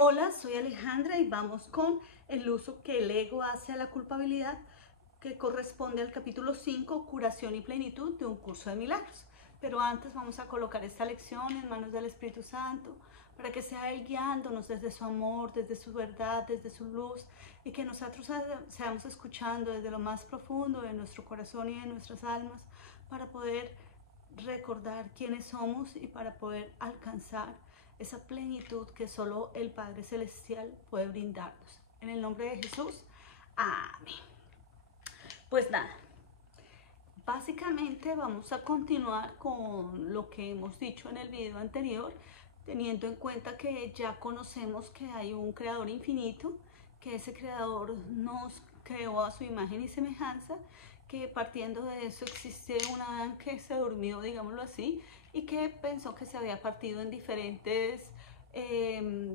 Hola, soy Alejandra y vamos con el uso que el ego hace a la culpabilidad, que corresponde al capítulo 5, curación y plenitud de un curso de milagros. Pero antes vamos a colocar esta lección en manos del Espíritu Santo para que sea Él guiándonos desde su amor, desde su verdad, desde su luz, y que nosotros seamos escuchando desde lo más profundo de nuestro corazón y de nuestras almas para poder recordar quiénes somos y para poder alcanzar esa plenitud que solo el Padre Celestial puede brindarnos. En el nombre de Jesús, amén. Pues nada, básicamente vamos a continuar con lo que hemos dicho en el video anterior, teniendo en cuenta que ya conocemos que hay un creador infinito, que ese creador nos creó a su imagen y semejanza, que partiendo de eso existe un Adán que se durmió, digámoslo así, y que pensó que se había partido en diferentes,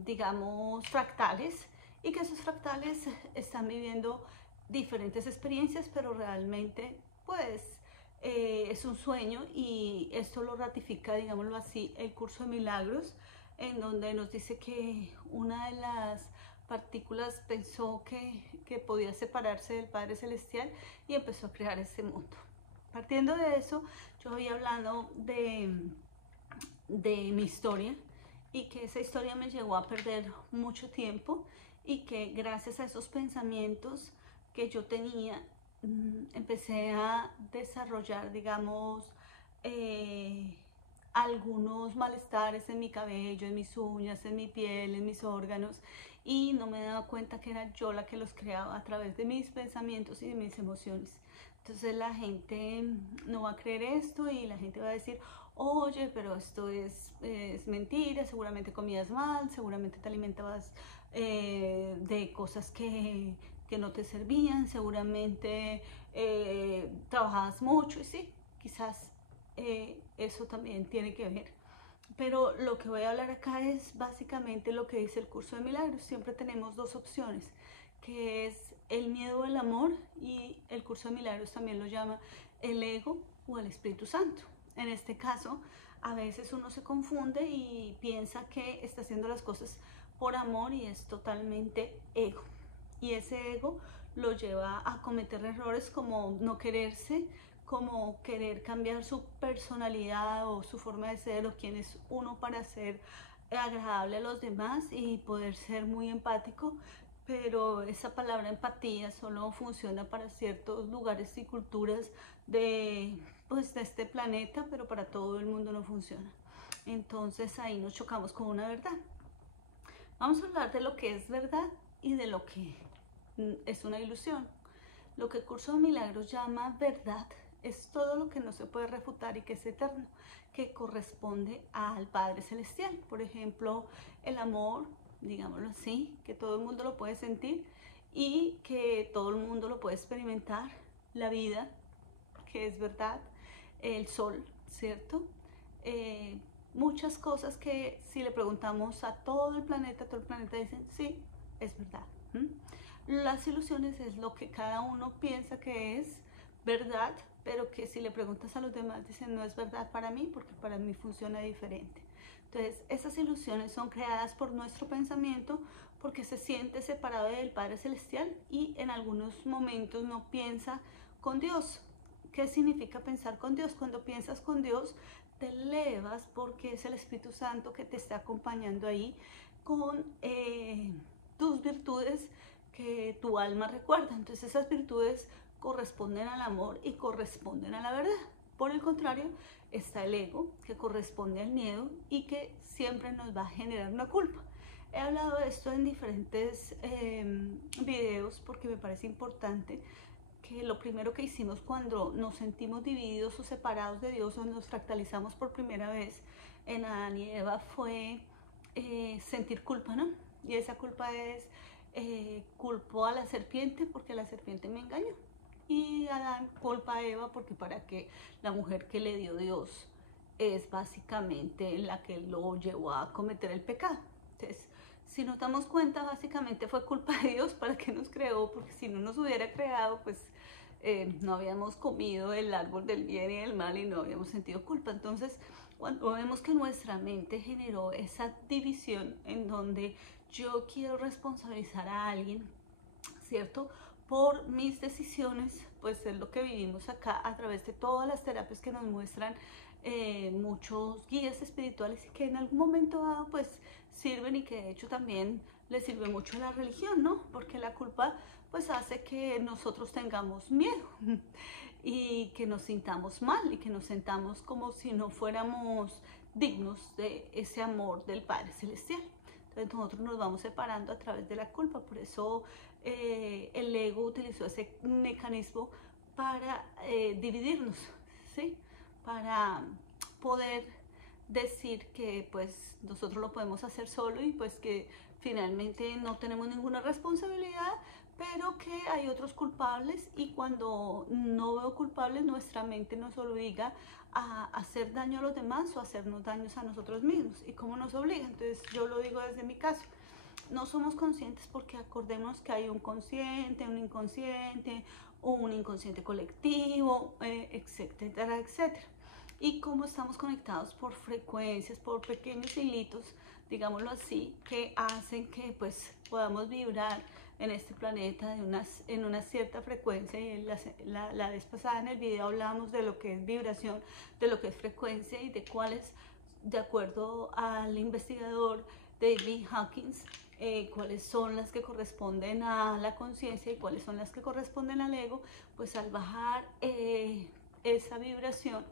digamos, fractales, y que esos fractales están viviendo diferentes experiencias, pero realmente, pues, es un sueño, y esto lo ratifica, digámoslo así, el curso de milagros, en donde nos dice que una de las partículas pensó que podía separarse del Padre Celestial y empezó a crear ese mundo. Partiendo de eso, yo voy hablando de mi historia, y que esa historia me llevó a perder mucho tiempo, y que gracias a esos pensamientos que yo tenía, empecé a desarrollar, digamos, algunos malestares en mi cabello, en mis uñas, en mi piel, en mis órganos, y no me daba cuenta que era yo la que los creaba a través de mis pensamientos y de mis emociones. Entonces la gente no va a creer esto, y la gente va a decir: oye, pero esto es mentira, seguramente comías mal, seguramente te alimentabas de cosas que no te servían, seguramente trabajabas mucho, y sí, quizás eso también tiene que ver. Pero lo que voy a hablar acá es básicamente lo que dice el curso de milagros. Siempre tenemos dos opciones, que es el miedo al amor, y el curso de milagros también lo llama el ego o el Espíritu Santo. En este caso, a veces uno se confunde y piensa que está haciendo las cosas por amor, y es totalmente ego. Y ese ego lo lleva a cometer errores como no quererse, como querer cambiar su personalidad o su forma de ser, o quién es uno para ser agradable a los demás y poder ser muy empático. Pero esa palabra empatía solo funciona para ciertos lugares y culturas pues, de este planeta, pero para todo el mundo no funciona. Entonces ahí nos chocamos con una verdad. Vamos a hablar de lo que es verdad y de lo que es una ilusión. Lo que el curso de milagros llama verdad es todo lo que no se puede refutar y que es eterno, que corresponde al Padre Celestial. Por ejemplo, el amor, digámoslo así, que todo el mundo lo puede sentir y que todo el mundo lo puede experimentar. La vida, que es verdad. El sol, ¿cierto? Muchas cosas que si le preguntamos a todo el planeta dicen sí, es verdad. Las ilusiones es lo que cada uno piensa que es verdad, pero que si le preguntas a los demás dicen no es verdad para mí, porque para mí funciona diferente. Entonces esas ilusiones son creadas por nuestro pensamiento, porque se siente separado del Padre Celestial y en algunos momentos no piensa con Dios. ¿Qué significa pensar con Dios? Cuando piensas con Dios te elevas, porque es el Espíritu Santo que te está acompañando ahí con tus virtudes que tu alma recuerda. Entonces esas virtudes corresponden al amor y corresponden a la verdad. Por el contrario, está el ego, que corresponde al miedo y que siempre nos va a generar una culpa. He hablado de esto en diferentes videos porque me parece importante que lo primero que hicimos cuando nos sentimos divididos o separados de Dios, o nos fractalizamos por primera vez en Adán y Eva, fue sentir culpa, ¿no? Y esa culpa es, culpó a la serpiente porque la serpiente me engañó. Y Adán culpa a Eva porque para que la mujer que le dio Dios es básicamente la que lo llevó a cometer el pecado. Entonces, si nos damos cuenta, básicamente fue culpa de Dios para que nos creó, porque si no nos hubiera creado, pues no habíamos comido el árbol del bien y del mal y no habíamos sentido culpa. Entonces, Cuando vemos que nuestra mente generó esa división en donde yo quiero responsabilizar a alguien, ¿cierto? Por mis decisiones, pues es lo que vivimos acá a través de todas las terapias que nos muestran muchos guías espirituales y que en algún momento dado pues sirven, y que de hecho también le sirve mucho a la religión, ¿no? Porque la culpa pues hace que nosotros tengamos miedo y que nos sintamos mal y que nos sintamos como si no fuéramos dignos de ese amor del Padre Celestial. Entonces nosotros nos vamos separando a través de la culpa. Por eso el ego utilizó ese mecanismo para dividirnos, ¿sí? Para poder decir que pues nosotros lo podemos hacer solo y pues que finalmente no tenemos ninguna responsabilidad, pero que hay otros culpables, y cuando no veo culpables nuestra mente nos obliga a hacer daño a los demás o a hacernos daños a nosotros mismos. ¿Y cómo nos obliga? Entonces yo lo digo desde mi caso. No somos conscientes porque acordemos que hay un consciente, un inconsciente colectivo, etcétera, etcétera. Y cómo estamos conectados por frecuencias, por pequeños hilitos, digámoslo así, que hacen que pues podamos vibrar en este planeta en una cierta frecuencia. Y la vez pasada en el video hablábamos de lo que es vibración, de lo que es frecuencia y de cuáles, de acuerdo al investigador David Hawkins, cuáles son las que corresponden a la conciencia y cuáles son las que corresponden al ego. Pues al bajar esa vibración,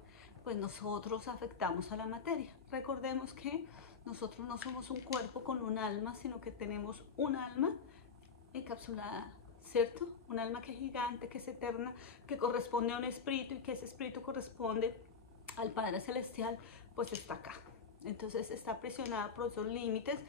pues nosotros afectamos a la materia. Recordemos que nosotros no somos un cuerpo con un alma, sino que tenemos un alma encapsulada, ¿cierto? Un alma que es gigante, que es eterna, que corresponde a un espíritu, y que ese espíritu corresponde al Padre Celestial, pues está acá. Entonces está aprisionada por esos límites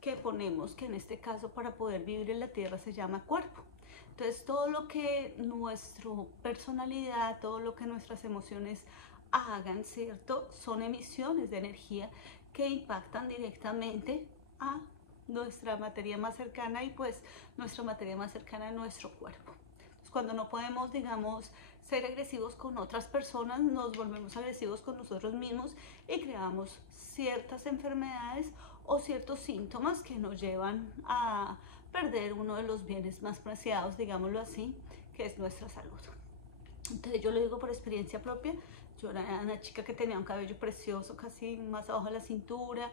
que ponemos, que en este caso para poder vivir en la tierra se llama cuerpo. Entonces todo lo que nuestra personalidad, todo lo que nuestras emociones hagan, ¿cierto? Son emisiones de energía que impactan directamente a nuestra materia más cercana, y pues nuestra materia más cercana es nuestro cuerpo. Entonces, cuando no podemos, digamos, ser agresivos con otras personas, nos volvemos agresivos con nosotros mismos y creamos ciertas enfermedades o ciertos síntomas que nos llevan a perder uno de los bienes más preciados, digámoslo así, que es nuestra salud. Entonces yo lo digo por experiencia propia. Yo era una chica que tenía un cabello precioso, casi más abajo de la cintura,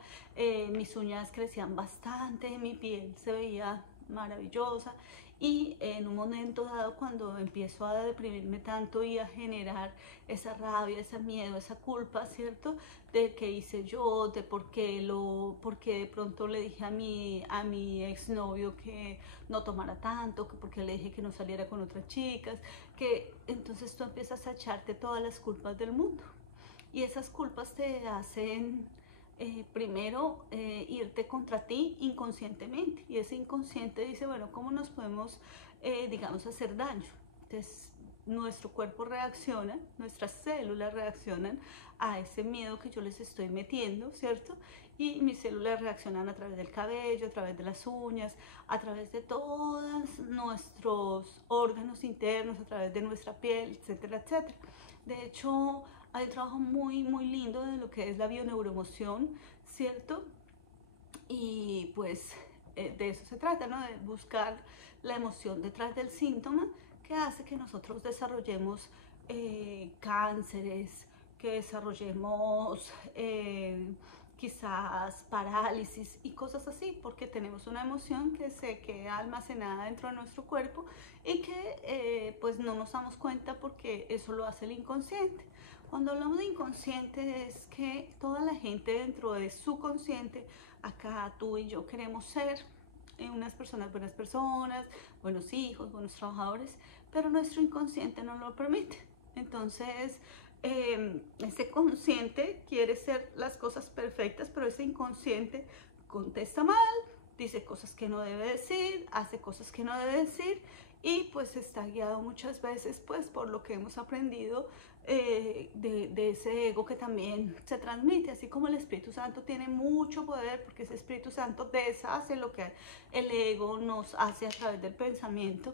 mis uñas crecían bastante, mi piel se veía maravillosa, y en un momento dado, cuando empiezo a deprimirme tanto y a generar esa rabia, ese miedo, esa culpa, ¿cierto? De qué hice yo, de por qué de pronto le dije a mi exnovio que no tomara tanto, que porque le dije que no saliera con otras chicas, que entonces tú empiezas a echarte todas las culpas del mundo. Y esas culpas te hacen primero irte contra ti inconscientemente, y ese inconsciente dice, bueno, ¿cómo nos podemos, digamos, hacer daño? Entonces nuestro cuerpo reacciona, nuestras células reaccionan a ese miedo que yo les estoy metiendo, ¿cierto? Y mis células reaccionan a través del cabello, a través de las uñas, a través de todos nuestros órganos internos, a través de nuestra piel, etcétera, etcétera. De hecho, hay un trabajo muy, muy lindo de lo que es la bioneuroemoción, ¿cierto? Y pues de eso se trata, ¿no? De buscar la emoción detrás del síntoma que hace que nosotros desarrollemos cánceres, que desarrollemos quizás parálisis y cosas así, porque tenemos una emoción que se queda almacenada dentro de nuestro cuerpo y que pues no nos damos cuenta, porque eso lo hace el inconsciente. Cuando hablamos de inconsciente es que toda la gente dentro de su consciente, acá tú y yo queremos ser unas personas, buenos hijos, buenos trabajadores, pero nuestro inconsciente no lo permite. Entonces, ese consciente quiere ser las cosas perfectas, pero ese inconsciente contesta mal, dice cosas que no debe decir, hace cosas que no debe decir, y pues está guiado muchas veces pues por lo que hemos aprendido de ese ego que también se transmite. Así como el Espíritu Santo tiene mucho poder, porque ese Espíritu Santo deshace lo que el ego nos hace a través del pensamiento,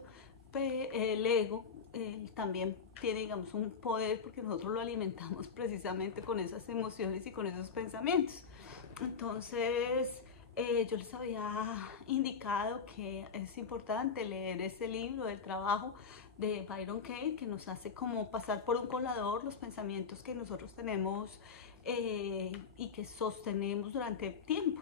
el ego él también tiene, digamos, un poder porque nosotros lo alimentamos precisamente con esas emociones y con esos pensamientos. Entonces, yo les había indicado que es importante leer este libro del trabajo de Byron Katie, que nos hace como pasar por un colador los pensamientos que nosotros tenemos y que sostenemos durante tiempo.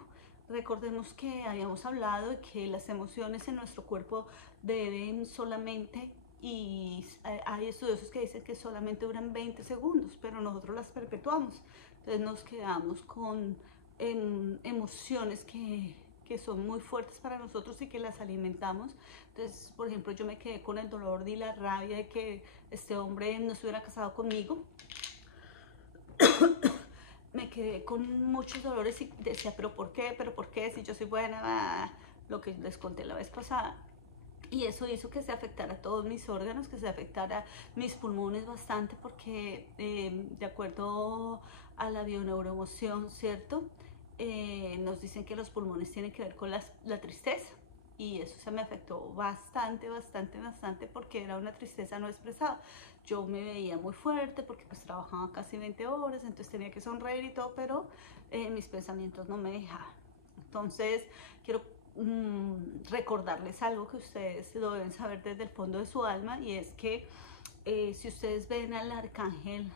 Recordemos que habíamos hablado de que las emociones en nuestro cuerpo deben solamente, y hay estudiosos que dicen que solamente duran 20 segundos, pero nosotros las perpetuamos. Entonces nos quedamos con emociones que son muy fuertes para nosotros y que las alimentamos. Entonces, por ejemplo, yo me quedé con el dolor y la rabia de que este hombre no se hubiera casado conmigo. Me quedé con muchos dolores y decía, pero ¿por qué? ¿Pero por qué? Si yo soy buena, lo que les conté la vez pasada. Y eso hizo que se afectara todos mis órganos, que se afectara mis pulmones bastante, porque de acuerdo a la bioneuroemoción, ¿cierto? Nos dicen que los pulmones tienen que ver con la tristeza. Y eso se me afectó bastante, porque era una tristeza no expresada. Yo me veía muy fuerte porque pues trabajaba casi 20 horas, entonces tenía que sonreír y todo, pero mis pensamientos no me dejaban. Entonces, quiero recordarles algo que ustedes lo deben saber desde el fondo de su alma, y es que si ustedes ven al arcángel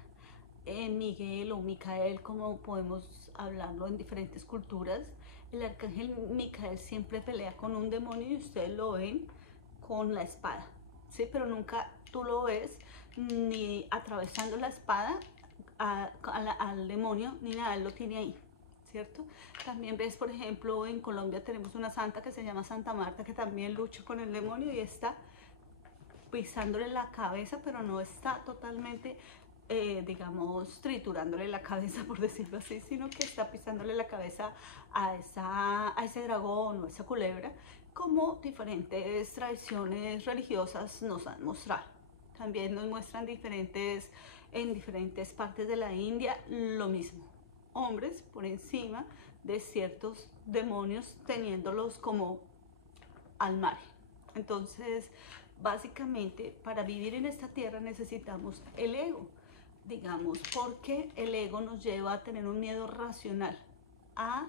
Miguel o Micael, como podemos hablarlo en diferentes culturas, el arcángel Micael siempre pelea con un demonio y ustedes lo ven con la espada, ¿sí? Pero nunca tú lo ves ni atravesando la espada al demonio, ni nada, él lo tiene ahí, ¿cierto? También ves, por ejemplo, en Colombia tenemos una santa que se llama Santa Marta, que también lucha con el demonio y está pisándole la cabeza, pero no está totalmente, digamos, triturándole la cabeza, por decirlo así, sino que está pisándole la cabeza a ese dragón o a esa culebra, como diferentes tradiciones religiosas nos han mostrado. También nos muestran en diferentes partes de la India lo mismo. Hombres por encima de ciertos demonios, teniéndolos como al margen. Entonces, básicamente, para vivir en esta tierra necesitamos el ego, digamos, porque el ego nos lleva a tener un miedo racional a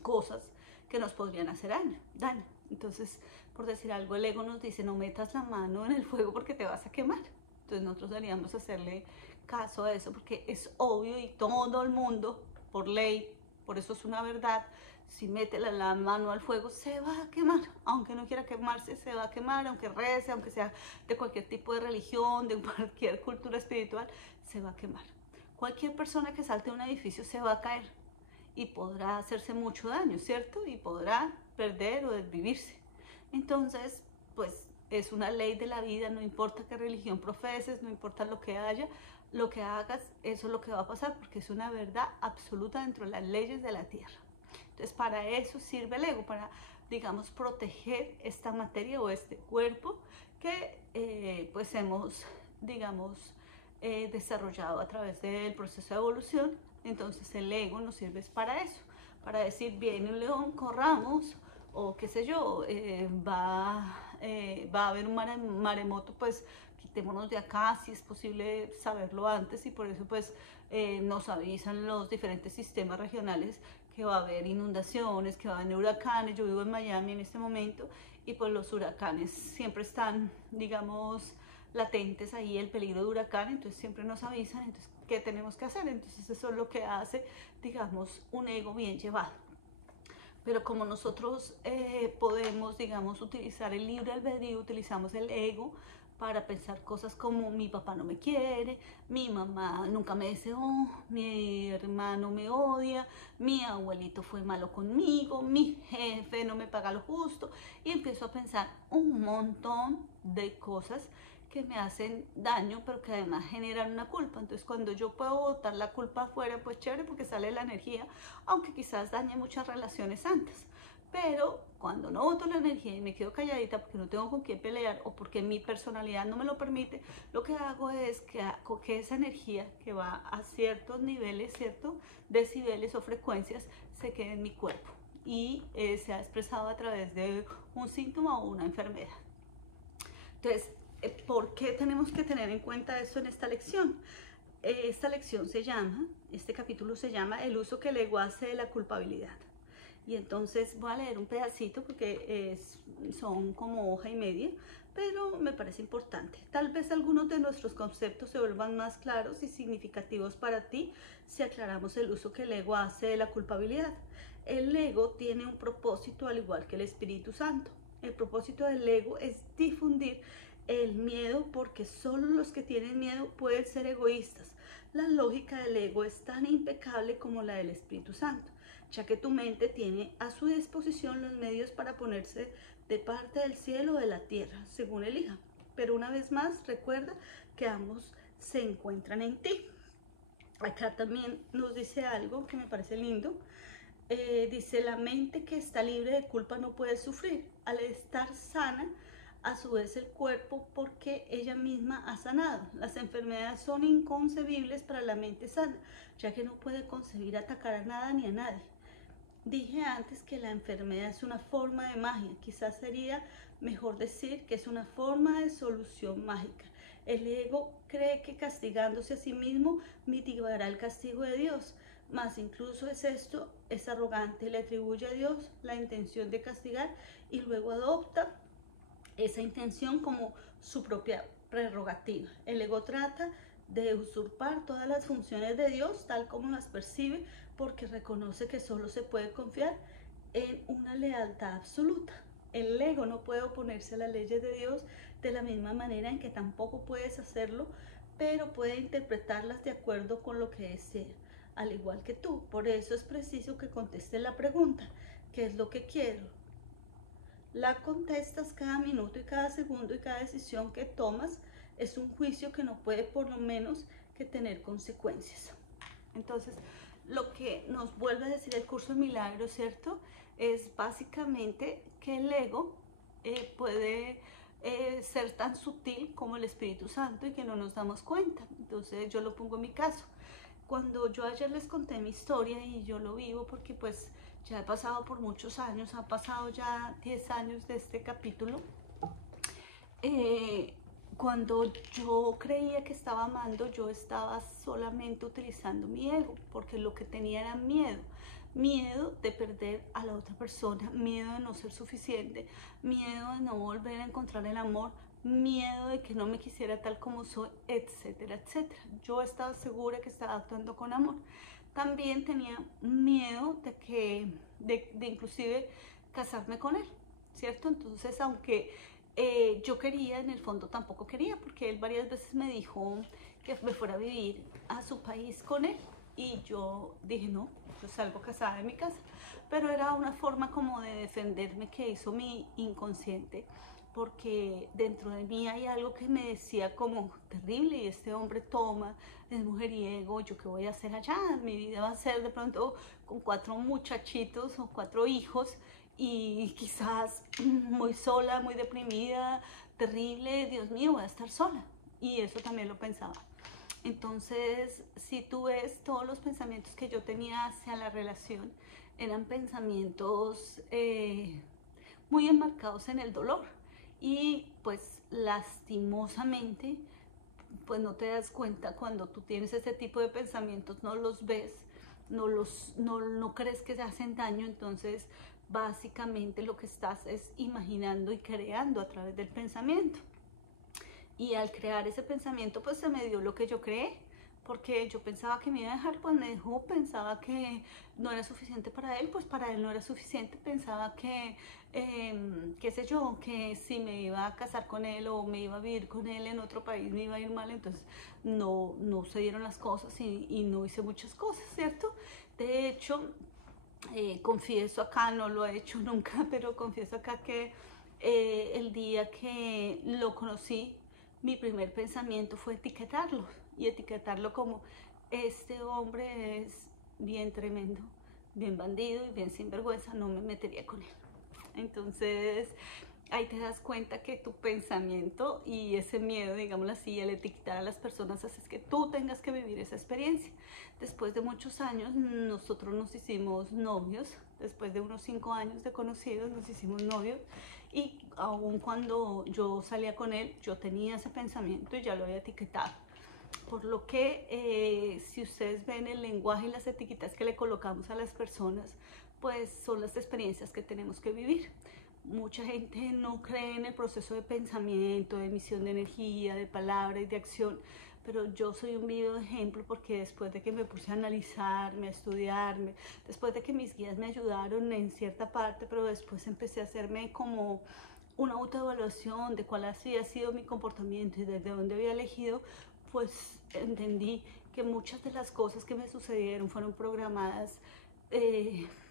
cosas que nos podrían hacer daño. Entonces, por decir algo, el ego nos dice, no metas la mano en el fuego porque te vas a quemar. Entonces nosotros deberíamos hacerle caso a eso porque es obvio y todo el mundo, por ley, por eso es una verdad, si mete la mano al fuego se va a quemar, aunque no quiera quemarse se va a quemar, aunque rece, aunque sea de cualquier tipo de religión, de cualquier cultura espiritual, se va a quemar. Cualquier persona que salte de un edificio se va a caer y podrá hacerse mucho daño, ¿cierto? Y podrá perder o desvivirse. Entonces, pues es una ley de la vida, no importa qué religión profeses, no importa lo que haya, lo que hagas, eso es lo que va a pasar, porque es una verdad absoluta dentro de las leyes de la tierra. Entonces, para eso sirve el ego, para, digamos, proteger esta materia o este cuerpo que pues hemos, digamos, desarrollado a través del proceso de evolución. Entonces el ego nos sirve para eso, para decir, viene un león, corramos, o qué sé yo, va a haber un maremoto, pues quitémonos de acá, si es posible saberlo antes, y por eso pues nos avisan los diferentes sistemas regionales que va a haber inundaciones, que va a haber huracanes. Yo vivo en Miami en este momento y pues los huracanes siempre están, digamos, latentes ahí, el peligro de huracán, entonces siempre nos avisan. Entonces, ¿qué tenemos que hacer? Entonces eso es lo que hace, digamos, un ego bien llevado. Pero como nosotros podemos, digamos, utilizar el libre albedrío, utilizamos el ego para pensar cosas como mi papá no me quiere, mi mamá nunca me deseó, mi hermano me odia, mi abuelito fue malo conmigo, mi jefe no me paga lo justo, y empiezo a pensar un montón de cosas que me hacen daño, pero que además generan una culpa. Entonces, cuando yo puedo botar la culpa afuera, pues chévere, porque sale la energía, aunque quizás dañe muchas relaciones santas. Pero cuando no boto la energía y me quedo calladita porque no tengo con quién pelear o porque mi personalidad no me lo permite, lo que hago es que esa energía que va a ciertos niveles, ciertos decibeles o frecuencias, se quede en mi cuerpo y se ha expresado a través de un síntoma o una enfermedad. Entonces, ¿Por qué tenemos que tener en cuenta eso en esta lección? Esta lección este capítulo se llama El uso que el ego hace de la culpabilidad. Y entonces voy a leer un pedacito porque son como hoja y media, pero me parece importante. Tal vez algunos de nuestros conceptos se vuelvan más claros y significativos para ti si aclaramos el uso que el ego hace de la culpabilidad. El ego tiene un propósito al igual que el Espíritu Santo. El propósito del ego es difundir el miedo, porque solo los que tienen miedo pueden ser egoístas. La lógica del ego es tan impecable como la del Espíritu Santo, ya que tu mente tiene a su disposición los medios para ponerse de parte del cielo o de la tierra, según elija. Pero una vez más, recuerda que ambos se encuentran en ti. Acá también nos dice algo que me parece lindo. Dice, la mente que está libre de culpa no puede sufrir. Al estar sana, a su vez el cuerpo, porque ella misma ha sanado. Las enfermedades son inconcebibles para la mente sana, ya que no puede concebir atacar a nada ni a nadie. Dije antes que la enfermedad es una forma de magia. Quizás sería mejor decir que es una forma de solución mágica. El ego cree que castigándose a sí mismo mitigará el castigo de Dios. Mas incluso es arrogante, le atribuye a Dios la intención de castigar y luego adopta esa intención como su propia prerrogativa. El ego trata de usurpar todas las funciones de Dios tal como las percibe, porque reconoce que solo se puede confiar en una lealtad absoluta. El ego no puede oponerse a las leyes de Dios de la misma manera en que tampoco puedes hacerlo, pero puede interpretarlas de acuerdo con lo que desea, al igual que tú. Por eso es preciso que contestes la pregunta: ¿qué es lo que quiero? La contestas cada minuto y cada segundo, y cada decisión que tomas es un juicio que no puede por lo menos que tener consecuencias. Entonces, lo que nos vuelve a decir el curso de milagros, ¿cierto? Es básicamente que el ego puede ser tan sutil como el Espíritu Santo y que no nos damos cuenta. Entonces, yo lo pongo en mi caso. Cuando yo ayer les conté mi historia, y yo lo vivo porque pues ya he pasado por muchos años, ha pasado ya 10 años de este capítulo. Cuando yo creía que estaba amando, yo estaba solamente utilizando mi ego, porque lo que tenía era miedo. Miedo de perder a la otra persona, miedo de no ser suficiente, miedo de no volver a encontrar el amor, miedo de que no me quisiera tal como soy, etcétera, etcétera. Yo estaba segura que estaba actuando con amor. También tenía miedo de inclusive casarme con él, ¿cierto? Entonces, aunque yo quería, en el fondo tampoco quería, porque él varias veces me dijo que me fuera a vivir a su país con él, y yo dije no, yo salgo casada de mi casa. Pero era una forma como de defenderme que hizo mi inconsciente, porque dentro de mí hay algo que me decía como terrible: y este hombre toma, es mujeriego, ¿yo qué voy a hacer allá? Mi vida va a ser de pronto con 4 muchachitos o 4 hijos, y quizás muy sola, muy deprimida, terrible, Dios mío, voy a estar sola. Y eso también lo pensaba. Entonces, si tú ves, todos los pensamientos que yo tenía hacia la relación eran pensamientos muy enmarcados en el dolor. Y pues lastimosamente, pues no te das cuenta cuando tú tienes ese tipo de pensamientos, no los ves, no crees que se hacen daño. Entonces básicamente lo que estás es imaginando y creando a través del pensamiento. Y al crear ese pensamiento, pues se me dio lo que yo creé, porque yo pensaba que me iba a dejar, pues me dejó. Pensaba que no era suficiente para él, pues para él no era suficiente. Pensaba que, qué sé yo, que si me iba a casar con él o me iba a vivir con él en otro país me iba a ir mal. Entonces no se dieron las cosas, y no hice muchas cosas, ¿cierto? De hecho, confieso acá, no lo he hecho nunca, pero confieso acá que el día que lo conocí, mi primer pensamiento fue etiquetarlo, y etiquetarlo como: este hombre es bien tremendo, bien bandido y bien sinvergüenza, no me metería con él. Entonces ahí te das cuenta que tu pensamiento y ese miedo, digámoslo así, el etiquetar a las personas, hace que tú tengas que vivir esa experiencia. Después de muchos años, nosotros nos hicimos novios. Después de unos 5 años de conocidos, nos hicimos novios, y aun cuando yo salía con él, yo tenía ese pensamiento y ya lo había etiquetado. Por lo que si ustedes ven el lenguaje y las etiquetas que le colocamos a las personas, pues son las experiencias que tenemos que vivir. Mucha gente no cree en el proceso de pensamiento, de emisión de energía, de palabra y de acción, pero yo soy un vivo ejemplo porque después de que me puse a analizarme, a estudiarme, después de que mis guías me ayudaron en cierta parte, pero después empecé a hacerme como una autoevaluación de cuál había sido mi comportamiento y desde dónde había elegido, pues entendí que muchas de las cosas que me sucedieron fueron programadas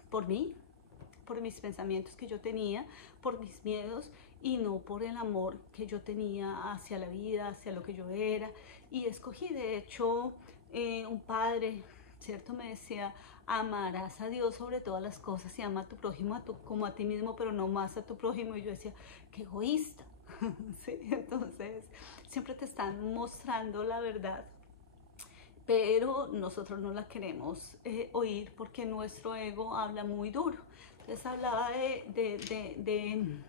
por mí, por mis pensamientos que yo tenía, por mis miedos y no por el amor que yo tenía hacia la vida, hacia lo que yo era. Y escogí, de hecho, un padre, ¿cierto? Me decía, amarás a Dios sobre todas las cosas y ama a tu prójimo como a ti mismo, pero no más a tu prójimo. Y yo decía, qué egoísta. ¿Sí? Entonces, siempre te están mostrando la verdad, pero nosotros no la queremos oír porque nuestro ego habla muy duro. Entonces hablaba de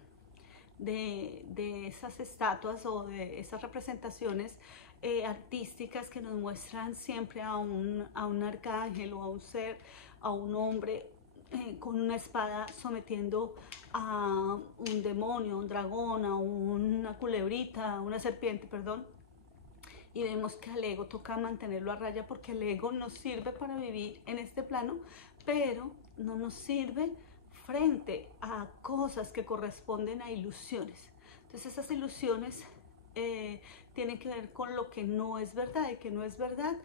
esas estatuas o de esas representaciones artísticas que nos muestran siempre a un arcángel o a un ser, a un hombre con una espada sometiendo a un demonio, a un dragón, a una culebrita, a una serpiente, perdón. Y vemos que al ego toca mantenerlo a raya porque el ego nos sirve para vivir en este plano, pero no nos sirve frente a cosas que corresponden a ilusiones. Entonces esas ilusiones tienen que ver con lo que no es verdad, y que no es verdad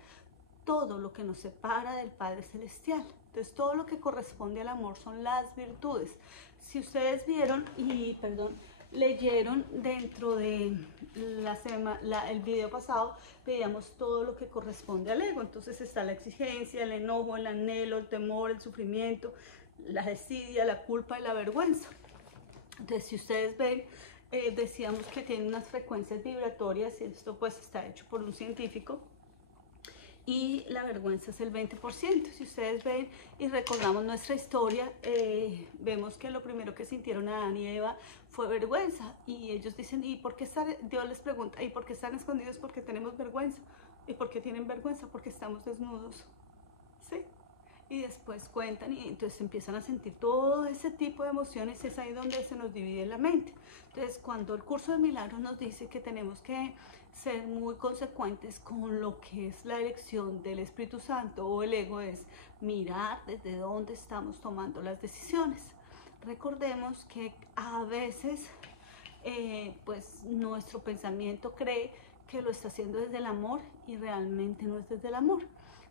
todo lo que nos separa del Padre Celestial. Entonces todo lo que corresponde al amor son las virtudes. Si ustedes vieron leyeron dentro de el video pasado, veíamos todo lo que corresponde al ego. Entonces está la exigencia, el enojo, el anhelo, el temor, el sufrimiento, la desidia, la culpa y la vergüenza. Entonces si ustedes ven, decíamos que tiene unas frecuencias vibratorias y esto pues está hecho por un científico. Y la vergüenza es el 20%. Si ustedes ven y recordamos nuestra historia, vemos que lo primero que sintieron Adán y Eva fue vergüenza. Y ellos dicen, ¿y por qué Dios les pregunta, ¿y por qué están escondidos? Porque tenemos vergüenza. ¿Y por qué tienen vergüenza? Porque estamos desnudos. ¿Sí? Y después cuentan y entonces empiezan a sentir todo ese tipo de emociones. Es ahí donde se nos divide la mente. Entonces cuando el curso de milagros nos dice que tenemos que ser muy consecuentes con lo que es la elección del Espíritu Santo o el ego, es mirar desde dónde estamos tomando las decisiones. Recordemos que a veces pues nuestro pensamiento cree que lo está haciendo desde el amor y realmente no es desde el amor,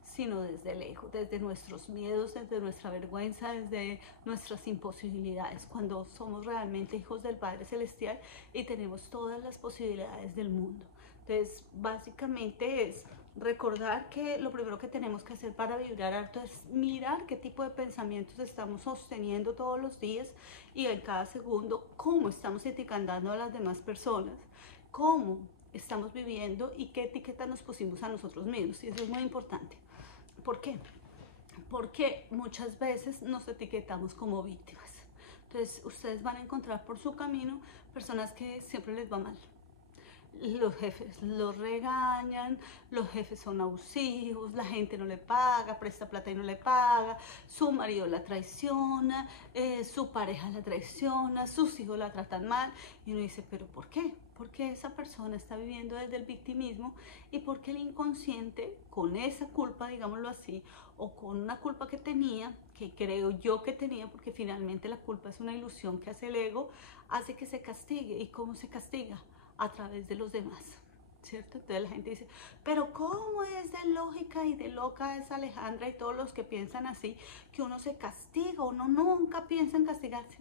sino desde el ego, desde nuestros miedos, desde nuestra vergüenza, desde nuestras imposibilidades, cuando somos realmente hijos del Padre Celestial y tenemos todas las posibilidades del mundo. Entonces, básicamente es recordar que lo primero que tenemos que hacer para vibrar alto es mirar qué tipo de pensamientos estamos sosteniendo todos los días y en cada segundo cómo estamos etiquetando a las demás personas, cómo estamos viviendo y qué etiqueta nos pusimos a nosotros mismos. Y eso es muy importante. ¿Por qué? Porque muchas veces nos etiquetamos como víctimas. Entonces ustedes van a encontrar por su camino personas que siempre les va mal. Los jefes los regañan, los jefes son abusivos, la gente no le paga, presta plata y no le paga, su marido la traiciona, su pareja la traiciona, sus hijos la tratan mal. Y uno dice, ¿pero por qué? Porque esa persona está viviendo desde el victimismo y porque el inconsciente, con esa culpa, digámoslo así, o con una culpa que tenía, que creo yo que tenía, porque finalmente la culpa es una ilusión que hace el ego, hace que se castigue. ¿Y cómo se castiga? A través de los demás, ¿cierto? Entonces la gente dice, pero ¿cómo es de lógica y de loca es Alejandra y todos los que piensan así, que uno se castiga, uno nunca piensa en castigarse?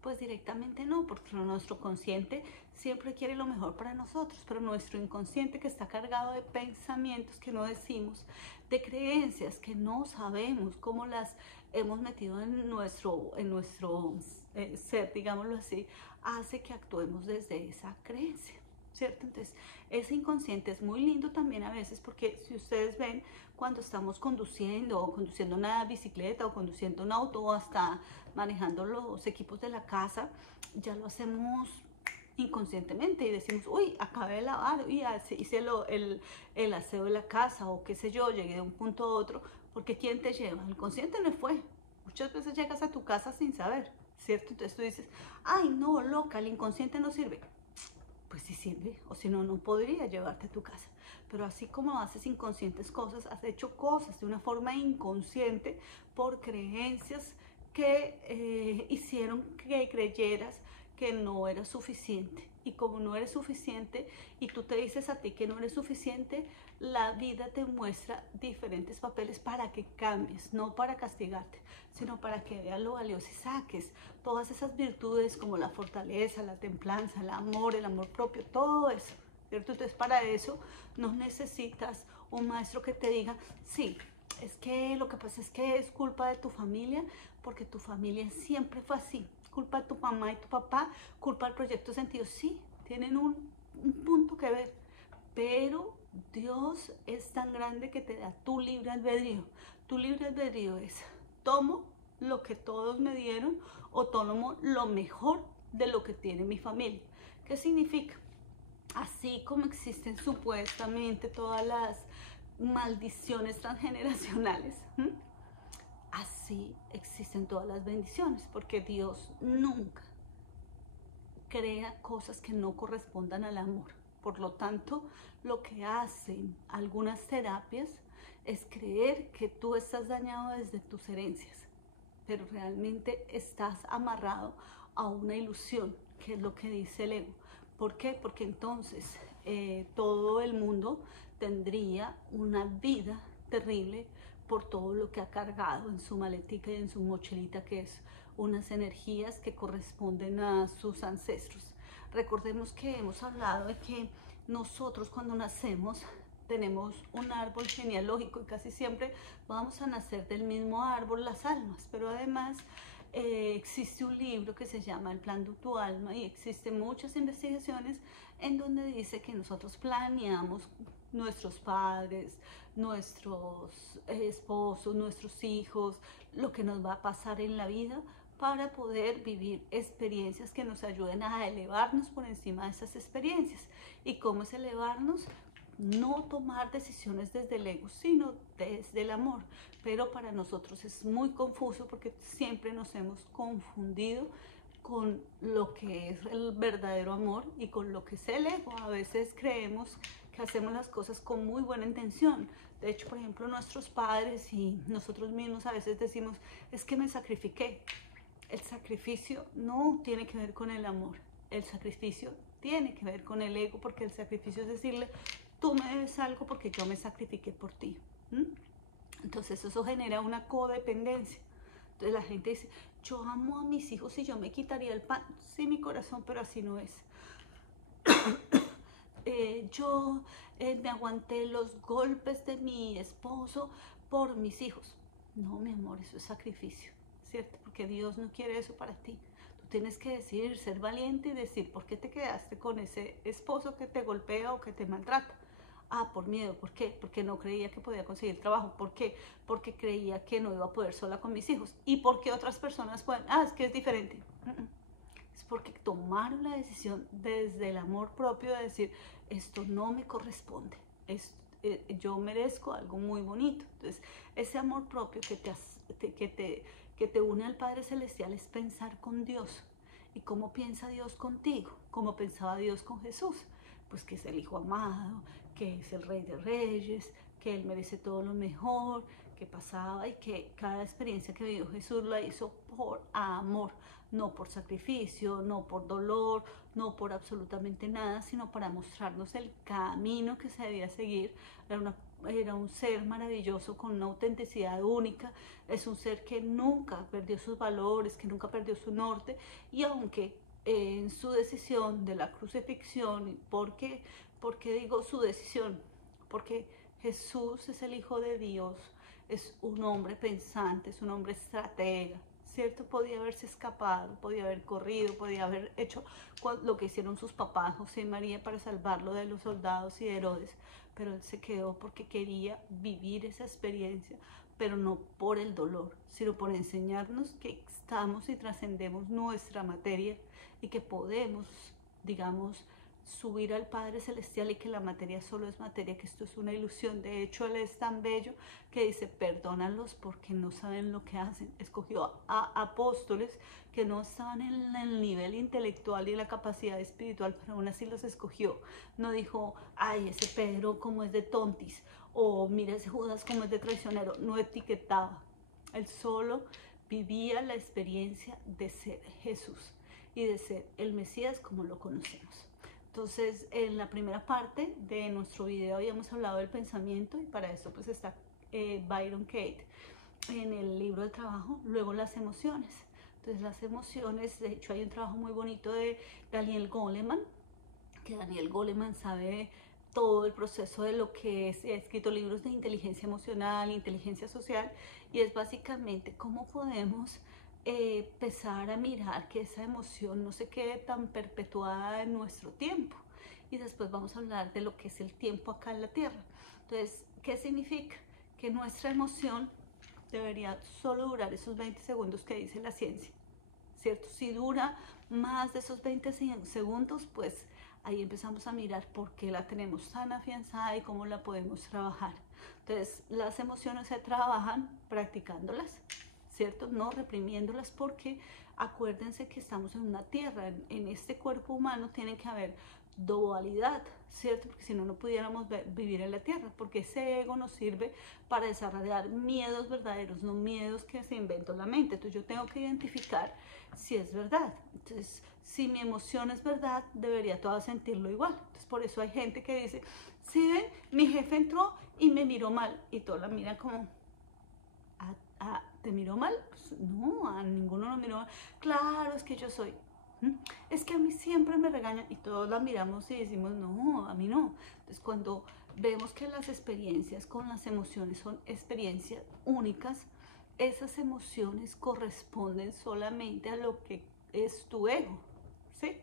Pues directamente no, porque nuestro consciente siempre quiere lo mejor para nosotros, pero nuestro inconsciente, que está cargado de pensamientos que no decimos, de creencias que no sabemos cómo las hemos metido en nuestro ser, digámoslo así, hace que actuemos desde esa creencia. ¿cierto? Entonces, ese inconsciente es muy lindo también a veces porque si ustedes ven cuando estamos conduciendo o conduciendo una bicicleta o conduciendo un auto o hasta manejando los equipos de la casa, ya lo hacemos inconscientemente y decimos, uy, acabé de lavar, uy, hice el aseo de la casa o qué sé yo, llegué de un punto a otro, porque ¿quién te lleva? El consciente no fue. Muchas veces llegas a tu casa sin saber, ¿cierto? Entonces tú dices, ay, no, loca, el inconsciente no sirve. Pues sí sirve, o si no, no podría llevarte a tu casa. Pero así como haces inconscientes cosas, has hecho cosas de una forma inconsciente por creencias que hicieron que creyeras que no era suficiente. Y como no eres suficiente y tú te dices a ti que no eres suficiente, la vida te muestra diferentes papeles para que cambies, no para castigarte, sino para que veas lo valioso y saques todas esas virtudes como la fortaleza, la templanza, el amor propio, todo eso, ¿cierto? Entonces para eso no necesitas un maestro que te diga, sí, es que lo que pasa es que es culpa de tu familia, porque tu familia siempre fue así, culpa de tu mamá y tu papá, culpa del proyecto sentido, sí, tienen un punto que ver, pero Dios es tan grande que te da tu libre albedrío. Tu libre albedrío es, tomo lo que todos me dieron o tomo lo mejor de lo que tiene mi familia. ¿Qué significa? Así como existen supuestamente todas las maldiciones transgeneracionales, así existen todas las bendiciones, porque Dios nunca crea cosas que no correspondan al amor. Por lo tanto, lo que hacen algunas terapias es creer que tú estás dañado desde tus herencias, pero realmente estás amarrado a una ilusión, que es lo que dice el ego. ¿Por qué? Porque entonces todo el mundo tendría una vida terrible por todo lo que ha cargado en su maletica y en su mochilita, que es unas energías que corresponden a sus ancestros. Recordemos que hemos hablado de que nosotros cuando nacemos tenemos un árbol genealógico y casi siempre vamos a nacer del mismo árbol las almas, pero además existe un libro que se llama El plan de tu alma y existen muchas investigaciones en donde dice que nosotros planeamos nuestros padres, nuestros esposos, nuestros hijos, lo que nos va a pasar en la vida para poder vivir experiencias que nos ayuden a elevarnos por encima de esas experiencias. ¿Y cómo es elevarnos? No tomar decisiones desde el ego, sino desde el amor. Pero para nosotros es muy confuso porque siempre nos hemos confundido con lo que es el verdadero amor y con lo que es el ego. A veces creemos que hacemos las cosas con muy buena intención. De hecho, por ejemplo, nuestros padres y nosotros mismos a veces decimos, es que me sacrifiqué. El sacrificio no tiene que ver con el amor. El sacrificio tiene que ver con el ego, porque el sacrificio es decirle, tú me debes algo porque yo me sacrifiqué por ti. Entonces eso genera una codependencia. Entonces la gente dice, yo amo a mis hijos y yo me quitaría el pan. Sí, mi corazón, pero así no es. Yo me aguanté los golpes de mi esposo por mis hijos. No, mi amor, eso es sacrificio, ¿cierto? Porque Dios no quiere eso para ti. Tú tienes que decidir, ser valiente y decir, ¿por qué te quedaste con ese esposo que te golpea o que te maltrata? Ah, por miedo. ¿Por qué? Porque no creía que podía conseguir trabajo. ¿Por qué? Porque creía que no iba a poder sola con mis hijos. ¿Y por qué otras personas pueden? Ah, es que es diferente. Es porque tomaron la decisión desde el amor propio de decir, esto no me corresponde. Yo merezco algo muy bonito. Entonces, ese amor propio que te une al Padre Celestial es pensar con Dios. ¿Y cómo piensa Dios contigo? ¿Cómo pensaba Dios con Jesús? Pues que es el Hijo amado, que es el Rey de Reyes, que Él merece todo lo mejor, que pasaba y que cada experiencia que vivió Jesús la hizo por amor, no por sacrificio, no por dolor, no por absolutamente nada, sino para mostrarnos el camino que se debía seguir. Era un ser maravilloso con una autenticidad única, es un ser que nunca perdió sus valores, que nunca perdió su norte, y aunque en su decisión de la crucifixión, ¿por qué digo su decisión? Porque Jesús es el Hijo de Dios, es un hombre pensante, es un hombre estratega, ¿cierto? Podía haberse escapado, podía haber corrido, podía haber hecho lo que hicieron sus papás, José y María, para salvarlo de los soldados y de Herodes, pero él se quedó porque quería vivir esa experiencia, pero no por el dolor, sino por enseñarnos que estamos y trascendemos nuestra materia y que podemos, digamos, subir al Padre Celestial y que la materia solo es materia, que esto es una ilusión. De hecho, Él es tan bello que dice, perdónalos porque no saben lo que hacen. Escogió a apóstoles que no estaban en el nivel intelectual y la capacidad espiritual, pero aún así los escogió. No dijo, ay, ese Pedro como es de tontis, o mira ese Judas como es de traicionero. No etiquetaba. Él solo vivía la experiencia de ser Jesús y de ser el Mesías como lo conocemos. Entonces, en la primera parte de nuestro video habíamos hablado del pensamiento y para eso pues está Byron Katie en el libro de trabajo. Luego las emociones. Entonces las emociones, de hecho hay un trabajo muy bonito de Daniel Goleman, que Daniel Goleman sabe todo el proceso de lo que es, ha escrito libros de inteligencia emocional, inteligencia social, y es básicamente cómo podemos empezar a mirar que esa emoción no se quede tan perpetuada en nuestro tiempo. Y después vamos a hablar de lo que es el tiempo acá en la Tierra. Entonces, ¿qué significa? Que nuestra emoción debería solo durar esos 20 segundos que dice la ciencia, ¿cierto? Si dura más de esos 20 segundos, pues ahí empezamos a mirar por qué la tenemos tan afianzada y cómo la podemos trabajar. Entonces, las emociones se trabajan practicándolas, ¿cierto? No reprimiéndolas, porque acuérdense que estamos en una tierra, en este cuerpo humano tiene que haber dualidad, ¿cierto? Porque si no, no pudiéramos vivir en la tierra, porque ese ego nos sirve para desarrollar miedos verdaderos, no miedos que se inventó la mente. Entonces yo tengo que identificar si es verdad. Entonces, si mi emoción es verdad, debería toda sentirlo igual. Entonces, por eso hay gente que dice, ¿sí ven? Mi jefe entró y me miró mal, y todos la miran como, ¿te miró mal? Pues no, a ninguno lo miró mal. Claro, es que yo soy. Es que a mí siempre me regañan, y todos la miramos y decimos, no, a mí no. Entonces, cuando vemos que las experiencias con las emociones son experiencias únicas, esas emociones corresponden solamente a lo que es tu ego, ¿sí?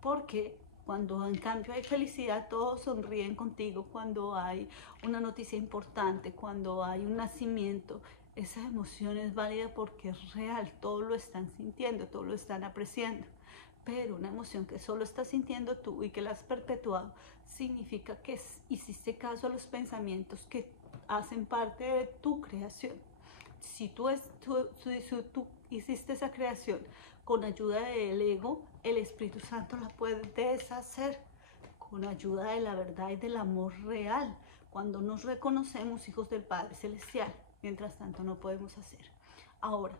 Porque cuando en cambio hay felicidad, todos sonríen contigo. Cuando hay una noticia importante, cuando hay un nacimiento, esa emoción es válida porque es real, todos lo están sintiendo, todos lo están apreciando. Pero una emoción que solo estás sintiendo tú y que la has perpetuado, significa que hiciste caso a los pensamientos que hacen parte de tu creación. Si tú hiciste esa creación con ayuda del ego, el Espíritu Santo la puede deshacer con ayuda de la verdad y del amor real. Cuando nos reconocemos hijos del Padre Celestial, mientras tanto no podemos hacer. Ahora,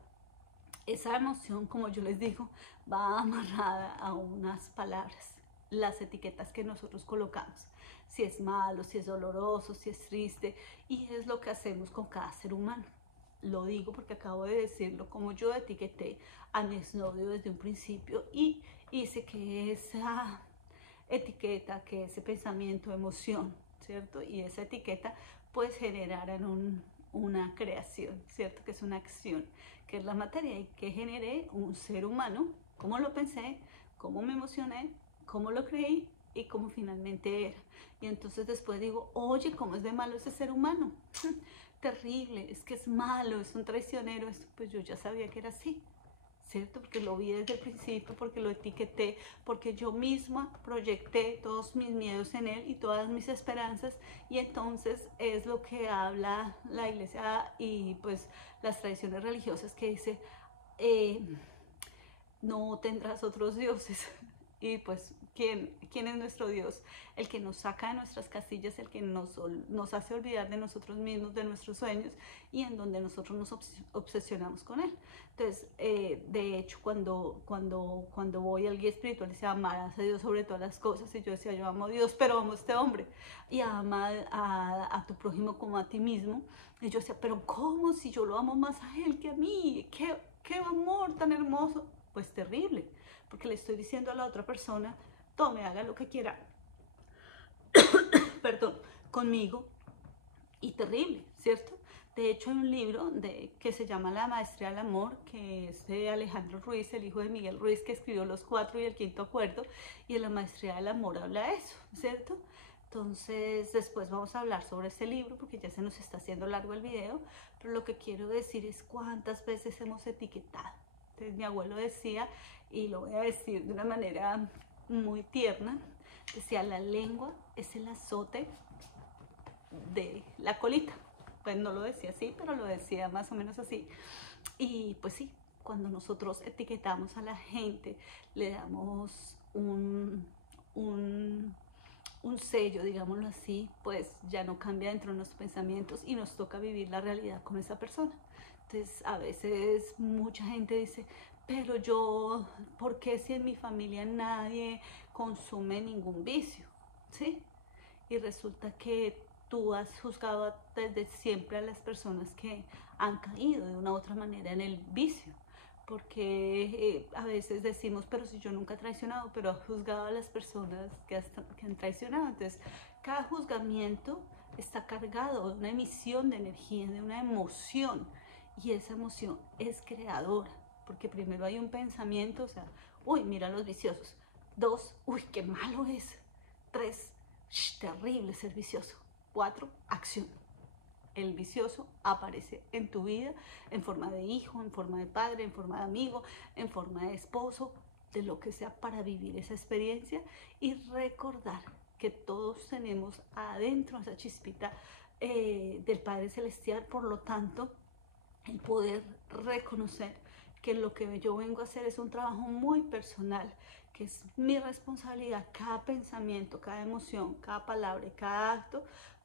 esa emoción, como yo les digo, va amarrada a unas palabras, las etiquetas que nosotros colocamos. Si es malo, si es doloroso, si es triste, y es lo que hacemos con cada ser humano. Lo digo porque acabo de decirlo, como yo etiqueté a mi exnovio desde un principio y hice que esa etiqueta, que ese pensamiento, emoción, ¿cierto? Y esa etiqueta pues generaran una creación, ¿cierto? Que es una acción, que es la materia, y que generé un ser humano, cómo lo pensé, cómo me emocioné, cómo lo creí y cómo finalmente era. Y entonces después digo, oye, ¿cómo es de malo ese ser humano? Terrible, es que es malo, es un traicionero. Pues yo ya sabía que era así, ¿cierto? Porque lo vi desde el principio, porque lo etiqueté, porque yo misma proyecté todos mis miedos en él y todas mis esperanzas, y entonces es lo que habla la iglesia y pues las tradiciones religiosas, que dice, no tendrás otros dioses. Y pues, ¿quién es nuestro Dios? El que nos saca de nuestras casillas, el que nos hace olvidar de nosotros mismos, de nuestros sueños, y en donde nosotros nos obsesionamos con él. Entonces, de hecho, cuando voy al guía espiritual, dice, amarás a Dios sobre todas las cosas, y yo decía, yo amo a Dios, pero amo a este hombre, y ama a tu prójimo como a ti mismo. Y yo decía, pero ¿cómo? Si yo lo amo más a él que a mí, qué amor tan hermoso. Pues terrible, porque le estoy diciendo a la otra persona, tome, haga lo que quiera, perdón, conmigo, y terrible, ¿cierto? De hecho, hay un libro que se llama La Maestría del Amor, que es de Alejandro Ruiz, el hijo de Miguel Ruiz, que escribió Los Cuatro y el Quinto Acuerdo, y en La Maestría del Amor habla de eso, ¿cierto? Entonces, después vamos a hablar sobre ese libro, porque ya se nos está haciendo largo el video, pero lo que quiero decir es cuántas veces hemos etiquetado. Entonces, mi abuelo decía, y lo voy a decir de una manera muy tierna, decía, la lengua es el azote de la colita. Pues no lo decía así, pero lo decía más o menos así. Y pues sí, cuando nosotros etiquetamos a la gente, le damos un sello, digámoslo así, pues ya no cambia dentro de nuestros pensamientos y nos toca vivir la realidad con esa persona. Entonces, a veces mucha gente dice, pero yo, ¿por qué si en mi familia nadie consume ningún vicio? ¿Sí? Y resulta que tú has juzgado desde siempre a las personas que han caído de una u otra manera en el vicio. Porque a veces decimos, pero si yo nunca he traicionado, pero has juzgado a las personas que han traicionado. Entonces, cada juzgamiento está cargado de una emisión de energía, de una emoción. Y esa emoción es creadora. Porque primero hay un pensamiento, o sea, uy, mira los viciosos. 2, uy, qué malo es. 3, terrible ser vicioso. 4, acción. El vicioso aparece en tu vida en forma de hijo, en forma de padre, en forma de amigo, en forma de esposo, de lo que sea, para vivir esa experiencia y recordar que todos tenemos adentro esa chispita del Padre Celestial. Por lo tanto, el poder reconocer que lo que yo vengo a hacer es un trabajo muy personal, que es mi responsabilidad, cada pensamiento, cada emoción, cada palabra, cada acto.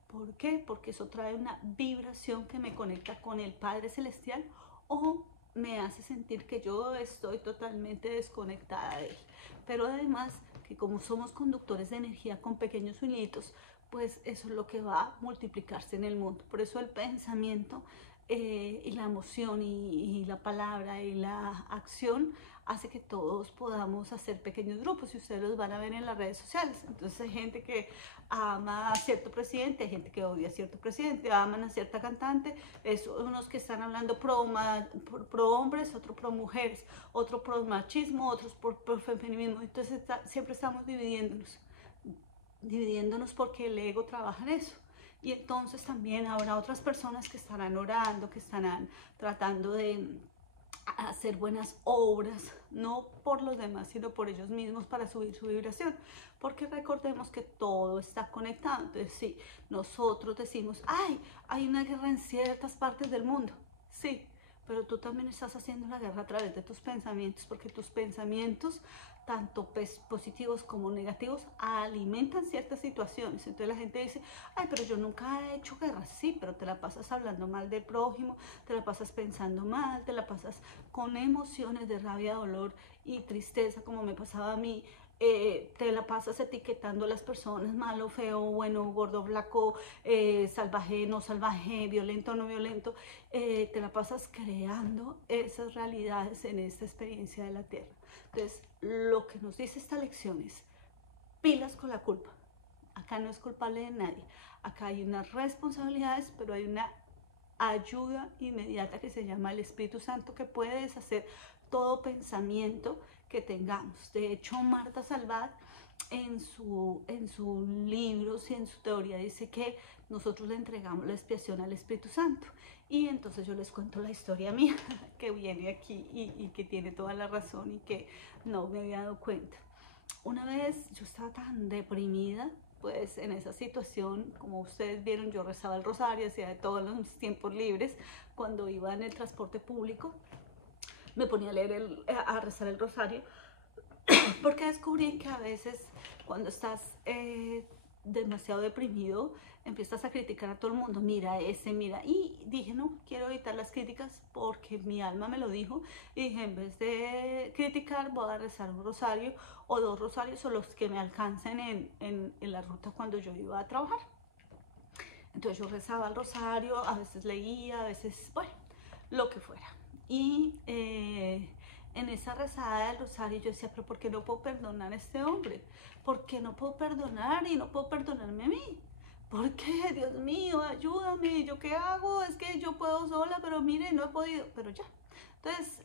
¿Por qué? Porque eso trae una vibración que me conecta con el Padre Celestial o me hace sentir que yo estoy totalmente desconectada de él. Pero además, que como somos conductores de energía con pequeños hilitos, pues eso es lo que va a multiplicarse en el mundo. Por eso el pensamiento y la emoción y la palabra y la acción hace que todos podamos hacer pequeños grupos, y ustedes los van a ver en las redes sociales. Entonces hay gente que ama a cierto presidente, hay gente que odia a cierto presidente, aman a cierta cantante, es unos que están hablando pro hombres, otros pro mujeres, otros pro machismo, otros por feminismo. Entonces siempre estamos dividiéndonos porque el ego trabaja en eso. Y entonces también habrá otras personas que estarán orando, que estarán tratando de hacer buenas obras, no por los demás, sino por ellos mismos, para subir su vibración. Porque recordemos que todo está conectado. Entonces, si nosotros decimos, ay, hay una guerra en ciertas partes del mundo, sí, pero tú también estás haciendo la guerra a través de tus pensamientos, porque tus pensamientos, tanto positivos como negativos, alimentan ciertas situaciones. Entonces la gente dice, ay, pero yo nunca he hecho guerra. Sí, pero te la pasas hablando mal del prójimo, te la pasas pensando mal, te la pasas con emociones de rabia, dolor y tristeza, como me pasaba a mí. Te la pasas etiquetando a las personas, malo, feo, bueno, gordo, flaco, salvaje, no salvaje, violento, no violento. Te la pasas creando esas realidades en esta experiencia de la Tierra. Entonces, lo que nos dice esta lección es, pilas con la culpa. Acá no es culpable de nadie. Acá hay unas responsabilidades, pero hay una ayuda inmediata que se llama el Espíritu Santo, que puede deshacer todo pensamiento que tengamos. De hecho, Marta Salvat en sus libros y en su teoría dice que nosotros le entregamos la expiación al Espíritu Santo. Y entonces yo les cuento la historia mía, que viene aquí y que tiene toda la razón y que no me había dado cuenta. Una vez yo estaba tan deprimida, pues en esa situación, como ustedes vieron, yo rezaba el rosario, hacía de todos los tiempos libres. Cuando iba en el transporte público, me ponía a rezar el rosario, porque descubrí que a veces cuando estás demasiado deprimido, empiezas a criticar a todo el mundo, mira ese, mira, y dije, no, quiero evitar las críticas porque mi alma me lo dijo, y dije, en vez de criticar, voy a rezar un rosario o 2 rosarios, o los que me alcancen en la ruta cuando yo iba a trabajar. Entonces yo rezaba el rosario, a veces leía, a veces, bueno, lo que fuera. Y en esa rezada del rosario yo decía, pero ¿por qué no puedo perdonar a este hombre? ¿Por qué no puedo perdonar y no puedo perdonarme a mí? ¿por qué? Dios mío, ayúdame, ¿yo qué hago? Es que yo puedo sola, pero mire, no he podido, pero ya. Entonces,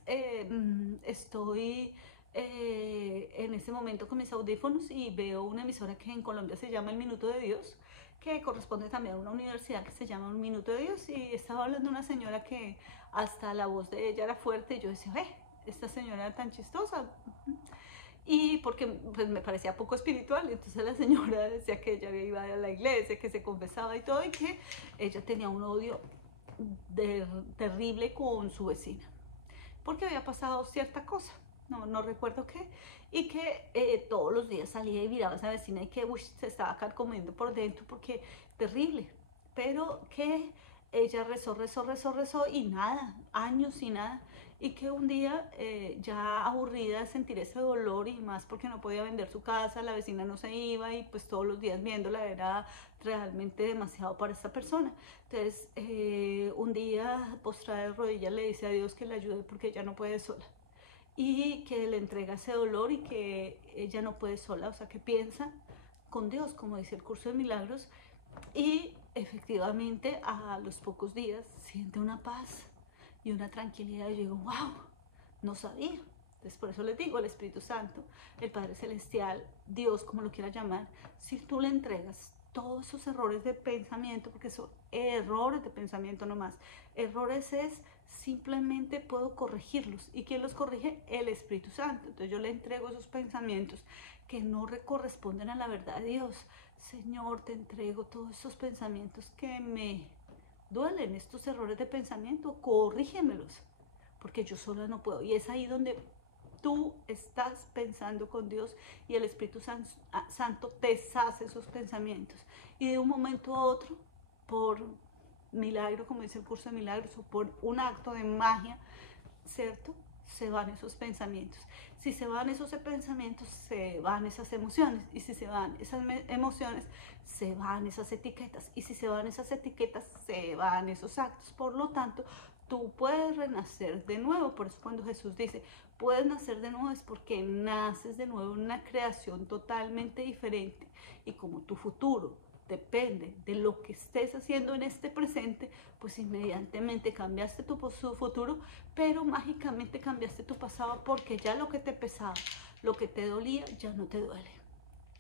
estoy en ese momento con mis audífonos y veo una emisora que en Colombia se llama El Minuto de Dios, que corresponde también a una universidad que se llama Un Minuto de Dios, y estaba hablando una señora que hasta la voz de ella era fuerte, y yo decía, esta señora tan chistosa. Y porque pues, me parecía poco espiritual, entonces la señora decía que ella iba a la iglesia, que se confesaba y todo, y que ella tenía un odio terrible con su vecina, porque había pasado cierta cosa, no recuerdo qué, y que todos los días salía y miraba a esa vecina y que se estaba carcomiendo por dentro, porque terrible, pero que ella rezó y nada, años y nada, y que un día ya aburrida de sentir ese dolor y más porque no podía vender su casa, la vecina no se iba y pues todos los días viéndola era realmente demasiado para esta persona. Entonces un día postrada de rodillas le dice a Dios que le ayude porque ella no puede sola y que le entrega ese dolor y que ella no puede sola, o sea que piensa con Dios, como dice el curso de milagros, y efectivamente a los pocos días siente una paz y una tranquilidad. Yo digo, wow, no sabía. Entonces por eso les digo, el Espíritu Santo, el Padre Celestial, Dios, como lo quieras llamar, si tú le entregas todos esos errores de pensamiento, porque son errores de pensamiento nomás, errores es simplemente puedo corregirlos. ¿Y quién los corrige? El Espíritu Santo. Entonces yo le entrego esos pensamientos que no corresponden a la verdad de Dios. Señor, te entrego todos esos pensamientos que me duelen, estos errores de pensamiento, corrígemelos, porque yo sola no puedo. Y es ahí donde tú estás pensando con Dios y el Espíritu Santo deshace esos pensamientos. Y de un momento a otro, por milagro, como dice el curso de milagros, o por un acto de magia, ¿cierto? Se van esos pensamientos. Si se van esos pensamientos, se van esas emociones. Y si se van esas emociones, se van esas etiquetas. Y si se van esas etiquetas, se van esos actos. Por lo tanto, tú puedes renacer de nuevo. Por eso cuando Jesús dice, puedes nacer de nuevo, es porque naces de nuevo en una creación totalmente diferente. Y como tu futuro depende de lo que estés haciendo en este presente, pues inmediatamente cambiaste tu futuro, pero mágicamente cambiaste tu pasado, porque ya lo que te pesaba, lo que te dolía, ya no te duele.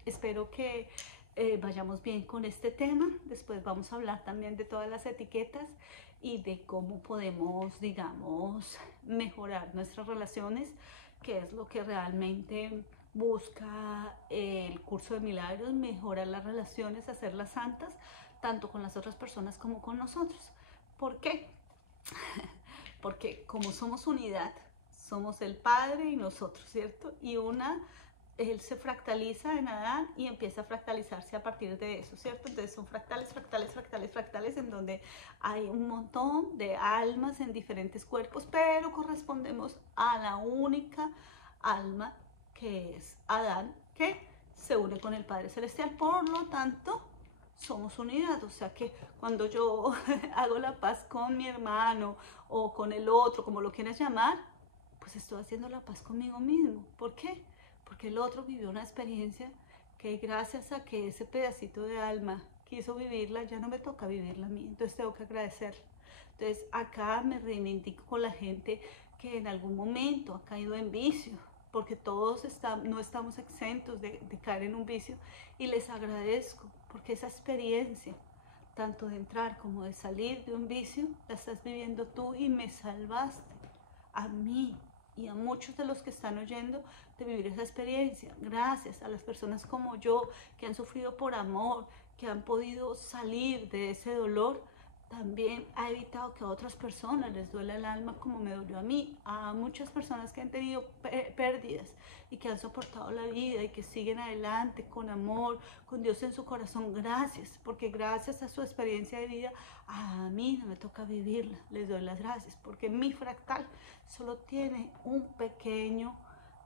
Espero que vayamos bien con este tema. Después vamos a hablar también de todas las etiquetas y de cómo podemos, digamos, mejorar nuestras relaciones, que es lo que realmente busca el curso de milagros, mejorar las relaciones, hacerlas santas, tanto con las otras personas como con nosotros. ¿Por qué? Porque como somos unidad, somos el Padre y nosotros, ¿cierto? Y él se fractaliza en Adán y empieza a fractalizarse a partir de eso, ¿cierto? Entonces son fractales, fractales, fractales, fractales, en donde hay un montón de almas en diferentes cuerpos, pero correspondemos a la única alma que es Adán, que se une con el Padre Celestial. Por lo tanto, somos unidad. O sea que cuando yo hago la paz con mi hermano o con el otro, como lo quieras llamar, pues estoy haciendo la paz conmigo mismo. ¿Por qué? Porque el otro vivió una experiencia que gracias a que ese pedacito de alma quiso vivirla, ya no me toca vivirla a mí. Entonces tengo que agradecerla. Entonces acá me reivindico con la gente que en algún momento ha caído en vicio, porque todos no estamos exentos de caer en un vicio, y les agradezco porque esa experiencia, tanto de entrar como de salir de un vicio, la estás viviendo tú y me salvaste a mí y a muchos de los que están oyendo de vivir esa experiencia. Gracias a las personas como yo que han sufrido por amor, que han podido salir de ese dolor, también ha evitado que a otras personas les duele el alma como me dolió a mí, a muchas personas que han tenido pérdidas y que han soportado la vida y que siguen adelante con amor, con Dios en su corazón. Gracias, porque gracias a su experiencia de vida, a mí no me toca vivirla. Les doy las gracias, porque mi fractal solo tiene un pequeño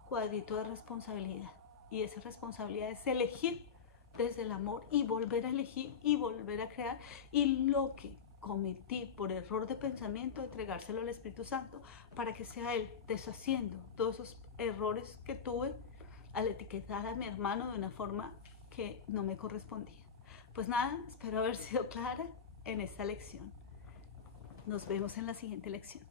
cuadrito de responsabilidad, y esa responsabilidad es elegir desde el amor y volver a elegir y volver a crear, y lo que cometí por error de pensamiento, entregárselo al Espíritu Santo para que sea Él deshaciendo todos esos errores que tuve al etiquetar a mi hermano de una forma que no me correspondía. Pues nada, espero haber sido clara en esta lección. Nos vemos en la siguiente lección.